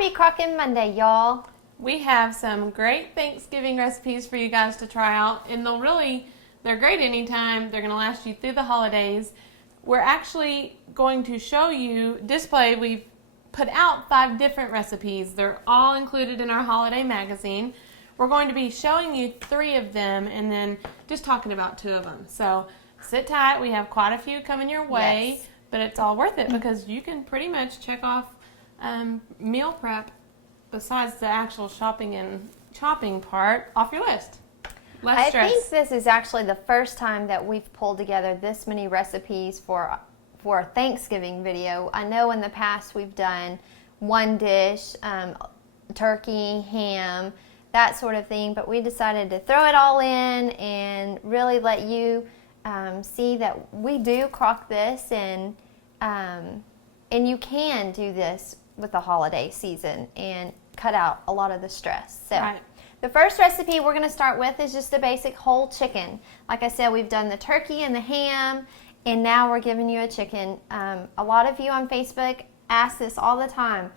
Happy Crockin' Monday, y'all. We have some great Thanksgiving recipes for you guys to try out, and they're great anytime. They're going to last you through the holidays. We're actually going to show you, we've put out 5 different recipes. They're all included in our holiday magazine. We're going to be showing you 3 of them and then just talking about 2 of them. So sit tight. We have quite a few coming your way, Yes. but it's all worth it because you can pretty much check off meal prep besides the actual shopping and chopping part off your list. Less stress. I think this is actually the first time that we've pulled together this many recipes for a Thanksgiving video. I know in the past we've done one dish, turkey, ham, that sort of thing, but we decided to throw it all in and really let you see that we do crock this, and you can do this with the holiday season and cut out a lot of the stress. So right. The first recipe we're going to start with is just a basic whole chicken. Like I said, we've done the turkey and the ham, and now we're giving you a chicken. A lot of you on Facebook ask this all the time.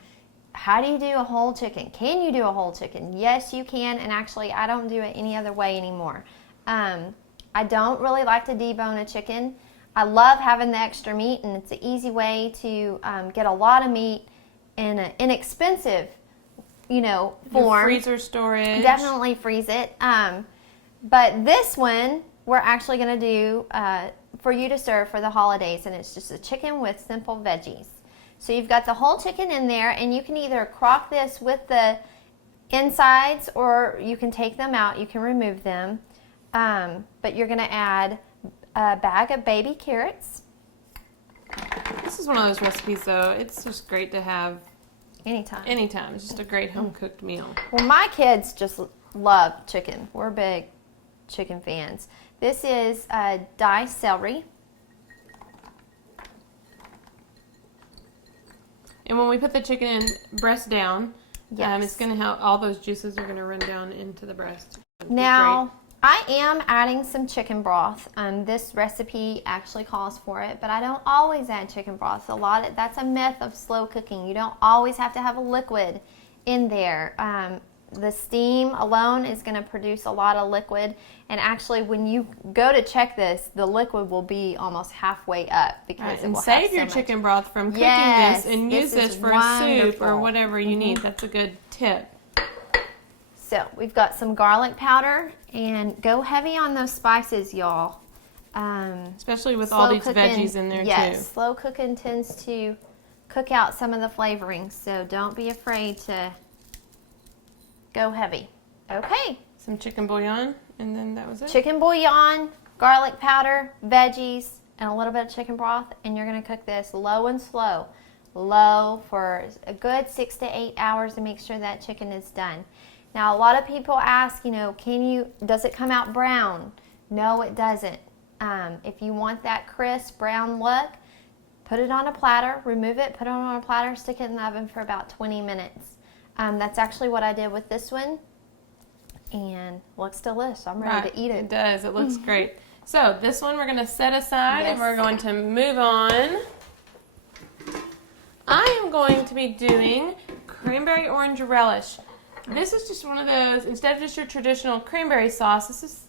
How do you do a whole chicken? Can you do a whole chicken? Yes, you can, and actually I don't do it any other way anymore. I don't really like to debone a chicken. I love having the extra meat, and it's an easy way to get a lot of meat in an inexpensive, form. Your freezer storage. Definitely freeze it. But this one we're actually going to do for you to serve for the holidays, and it's just a chicken with simple veggies. So you've got the whole chicken in there, and you can either crock this with the insides or you can take them out. You can remove them. But you're going to add a bag of baby carrots. This is one of those recipes, though. It's just great to have Anytime. It's just a great home-cooked meal. Well, my kids just love chicken. We're big chicken fans. This is diced celery. And when we put the chicken in breast down, Yes. it's going to help. All those juices are going to run down into the breast. Now, I am adding some chicken broth. This recipe actually calls for it, but I don't always add chicken broth. That's a myth of slow cooking. You don't always have to have a liquid in there. The steam alone is going to produce a lot of liquid, and actually when you go to check this, the liquid will be almost halfway up because it will have save so your much. chicken broth from cooking Yes, this and use this this is for a soup or wonderful. whatever you need. That's a good tip. So we've got some garlic powder, and go heavy on those spices, y'all. Especially with all these veggies in there, yes, too. slow cooking tends to cook out some of the flavorings, so don't be afraid to go heavy. Okay. Some chicken bouillon, and then that was it. Chicken bouillon, garlic powder, veggies, and a little bit of chicken broth, and you're going to cook this low and slow. Low for a good 6 to 8 hours to make sure that chicken is done. Now, a lot of people ask, does it come out brown? No, it doesn't. If you want that crisp brown look, put it on a platter, remove it, put it on a platter, stick it in the oven for about 20 minutes. That's actually what I did with this one, and looks delicious. I'm ready to eat it. It does. It looks great. So this one we're going to set aside, and Yes. we're going to move on. I am going to be doing cranberry orange relish. This is just one of those, instead of just your traditional cranberry sauce, this is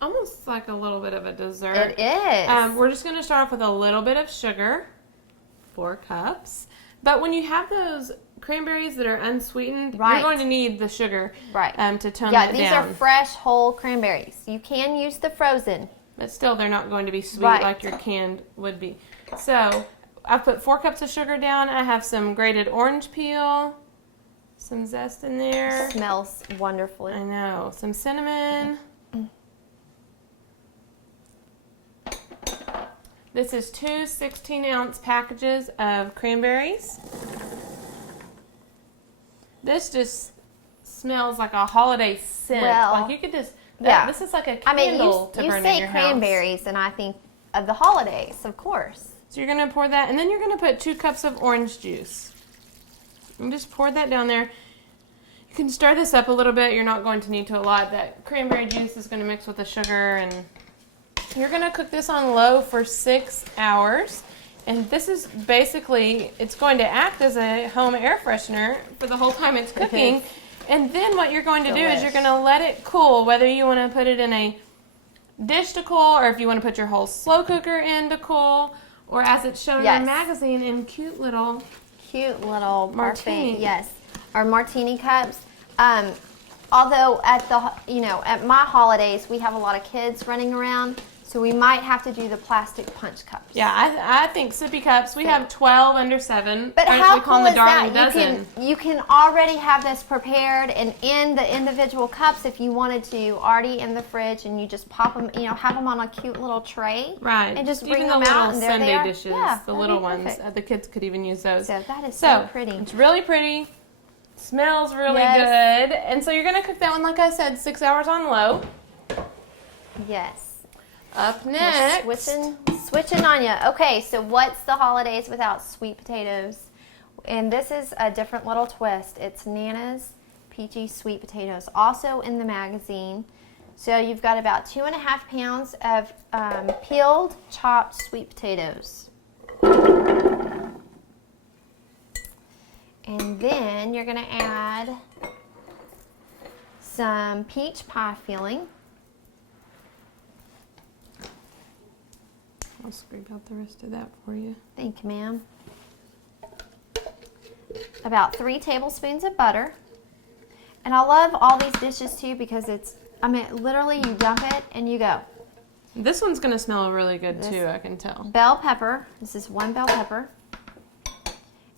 almost like a little bit of a dessert. It is. We're just going to start off with a little bit of sugar, 4 cups. But when you have those cranberries that are unsweetened, Right. you're going to need the sugar to tone that down. These are fresh, whole cranberries. You can use the frozen. But still, they're not going to be sweet Right. like your canned would be. So I've put 4 cups of sugar down. I have some grated orange peel, some zest in there. Smells wonderfully. I know. Some cinnamon. This is 2 16-ounce packages of cranberries. This just smells like a holiday scent. Well, like you could just, yeah. This is like a candle to you burn in say your cranberries, and I think of the holidays, of course. So you're going to pour that, and then you're going to put 2 cups of orange juice. And just pour that down there. You can stir this up a little bit. You're not going to need to a lot. That cranberry juice is going to mix with the sugar, and you're going to cook this on low for 6 hours. And this is basically, it's going to act as a home air freshener for the whole time it's cooking. And then what you're going to do is you're going to let it cool, whether you want to put it in a dish to cool, or if you want to put your whole slow cooker in to cool, or as it's shown in the magazine in cute little martini. martini. Yes, or martini cups. Although at my holidays we have a lot of kids running around, so we might have to do the plastic punch cups. Yeah, I think sippy cups. We have 12 under 7. But how cool is that? Dozen. You can already have this prepared and in the individual cups if you wanted to, already in the fridge, and you just pop them. Have them on a cute little tray. Right. And just even bring the them little out, and there Sunday they are. dishes, Yeah, the that'd little be ones. perfect. The kids could even use those. So that is so pretty. It's really pretty. Smells really Yes. good. And so you're going to cook that one, like I said, 6 hours on low. Yes. Up next. Switching on you. Okay, so what's the holidays without sweet potatoes? And this is a different little twist. It's Nana's Peachy Sweet Potatoes, also in the magazine. So you've got about 2.5 pounds of peeled, chopped sweet potatoes. And then you're going to add some peach pie filling. I'll scrape out the rest of that for you. Thank you, ma'am. About 3 tablespoons of butter. And I love all these dishes too because literally you dump it and you go. This one's going to smell really good too, I can tell. Bell pepper. This is 1 bell pepper.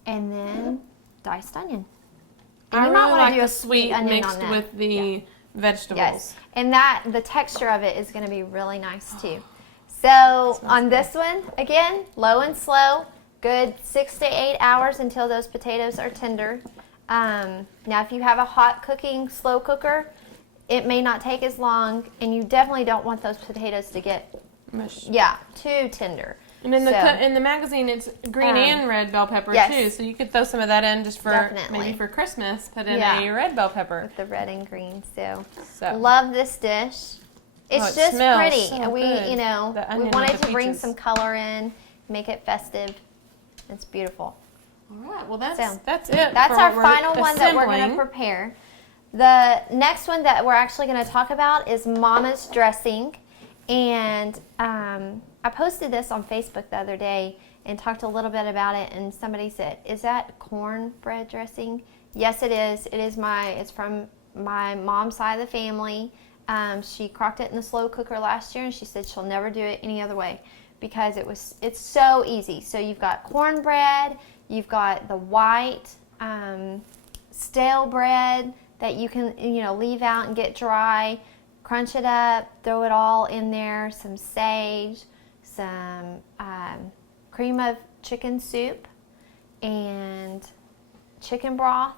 And then diced onion. And I you really might want like to do the a sweet onion mixed on that. with the vegetables. Yes. And the texture of it is going to be really nice too. So on this one, again, low and slow, good 6 to 8 hours until those potatoes are tender. Now, if you have a hot cooking slow cooker, it may not take as long, and you definitely don't want those potatoes to get too tender. And in the magazine, it's green and red bell pepper too, so you could throw some of that in just for maybe for Christmas. Put in a red bell pepper with the red and green. So So. love this dish. It's it just smells pretty. so And we, good. we The onion wanted with the to bring peaches. some color in, make it festive. It's beautiful. All right, well that's So, it. That's for our what we're final one that we're going to assembling. prepare. The next one that we're actually going to talk about is Mama's dressing. And I posted this on Facebook the other day and talked a little bit about it, and somebody said, "Is that cornbread dressing?" Yes, it is. It's from my mom's side of the family. She crocked it in the slow cooker last year, and she said she'll never do it any other way because it's so easy. So you've got cornbread, you've got the white stale bread that you can leave out and get dry, crunch it up, throw it all in there, some sage, some cream of chicken soup, and chicken broth.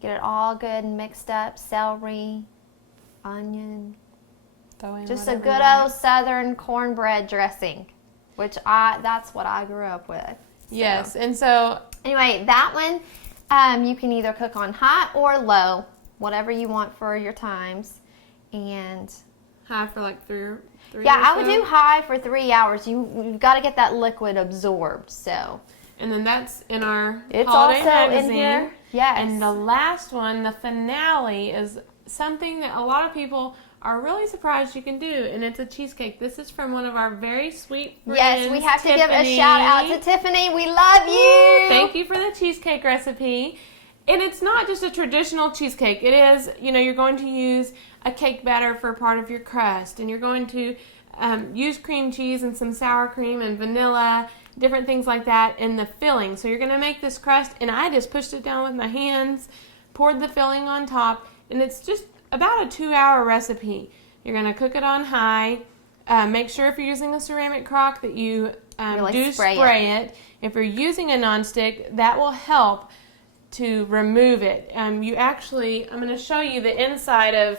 Get it all good and mixed up, celery, onion, just a good old southern cornbread dressing, which that's what I grew up with. Yes, and so anyway, that one you can either cook on high or low, whatever you want for your times. And high for like three. Yeah, I would do high for 3 hours. You've got to get that liquid absorbed. So. And then that's in our It's holiday also magazine. in here. Yes. And the last one, the finale, is something that a lot of people are really surprised you can do, and it's a cheesecake. This is from one of our very sweet friends, Yes, we have to give a Tiffany. shout out to Tiffany. We love you. Thank you for the cheesecake recipe. And it's not just a traditional cheesecake. It is, you're going to use a cake batter for part of your crust, and you're going to use cream cheese and some sour cream and vanilla, different things like that in the filling. So you're going to make this crust, and I just pushed it down with my hands, poured the filling on top, and it's just about a 2-hour recipe. You're going to cook it on high. Make sure if you're using a ceramic crock that you Really do spray it. If you're using a nonstick, that will help to remove it. I'm going to show you the inside of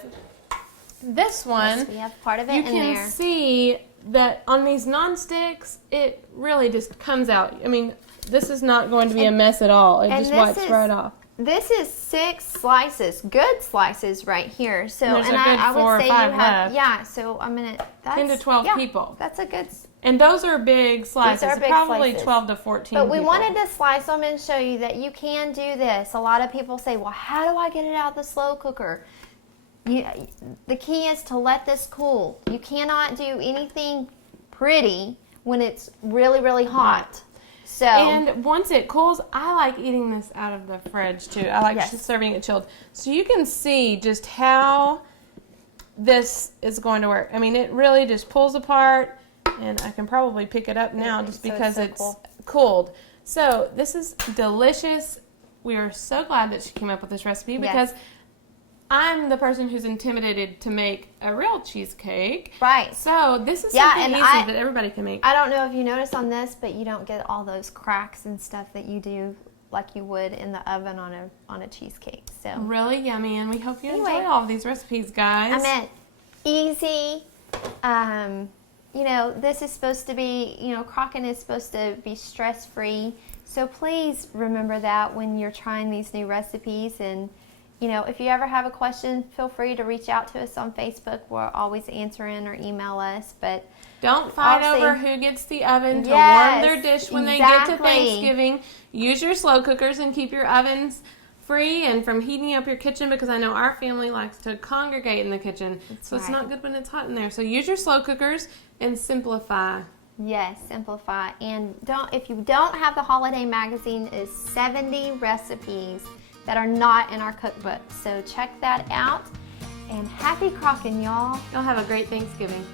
this one. Yes, we have part of it you in can there. see that on these nonsticks, it really just comes out. I mean, this is not going to be a mess at all. It just wipes right off. This is 6 slices, good slices right here. So, There's and a good I 4 would or say 5 you have, left. yeah. So I'm gonna 10 to 12 people. That's a good. And those are big slices. are big Probably slices. 12 to 14 But we people. wanted to slice them and show you that you can do this. A lot of people say, well, how do I get it out of the slow cooker? The key is to let this cool. You cannot do anything pretty when it's really, really hot. So, And once it cools, I like eating this out of the fridge too. I like Yes. serving it chilled. So you can see just how this is going to work. I mean, it really just pulls apart, and I can probably pick it up now just So it's because so it's cool. cooled. So this is delicious. We are so glad that she came up with this recipe because Yes. I'm the person who's intimidated to make a real cheesecake. right. So this is Yeah, something and easy that everybody can make. I don't know if you noticed on this, but you don't get all those cracks and stuff that you do like you would in the oven on a cheesecake. So Really yummy, and we hope you Anyway, enjoy all of these recipes, guys. I meant easy. You know, this is supposed to be, you know, Crockin' is supposed to be stress-free. So please remember that when you're trying these new recipes. And, you know, if you ever have a question, feel free to reach out to us on Facebook. We're always answering or email us. But Don't fight Obviously- over who gets the oven to Yes, warm their dish when they get to exactly. Thanksgiving. Use your slow cookers and keep your ovens free and from heating up your kitchen, because I know our family likes to congregate in the kitchen. So it's right. not good when it's hot in there. So use your slow cookers and simplify. yes, simplify. And if you don't have the holiday magazine, it is 70 recipes that are not in our cookbook. So check that out. And happy Crockin', y'all. Y'all have a great Thanksgiving.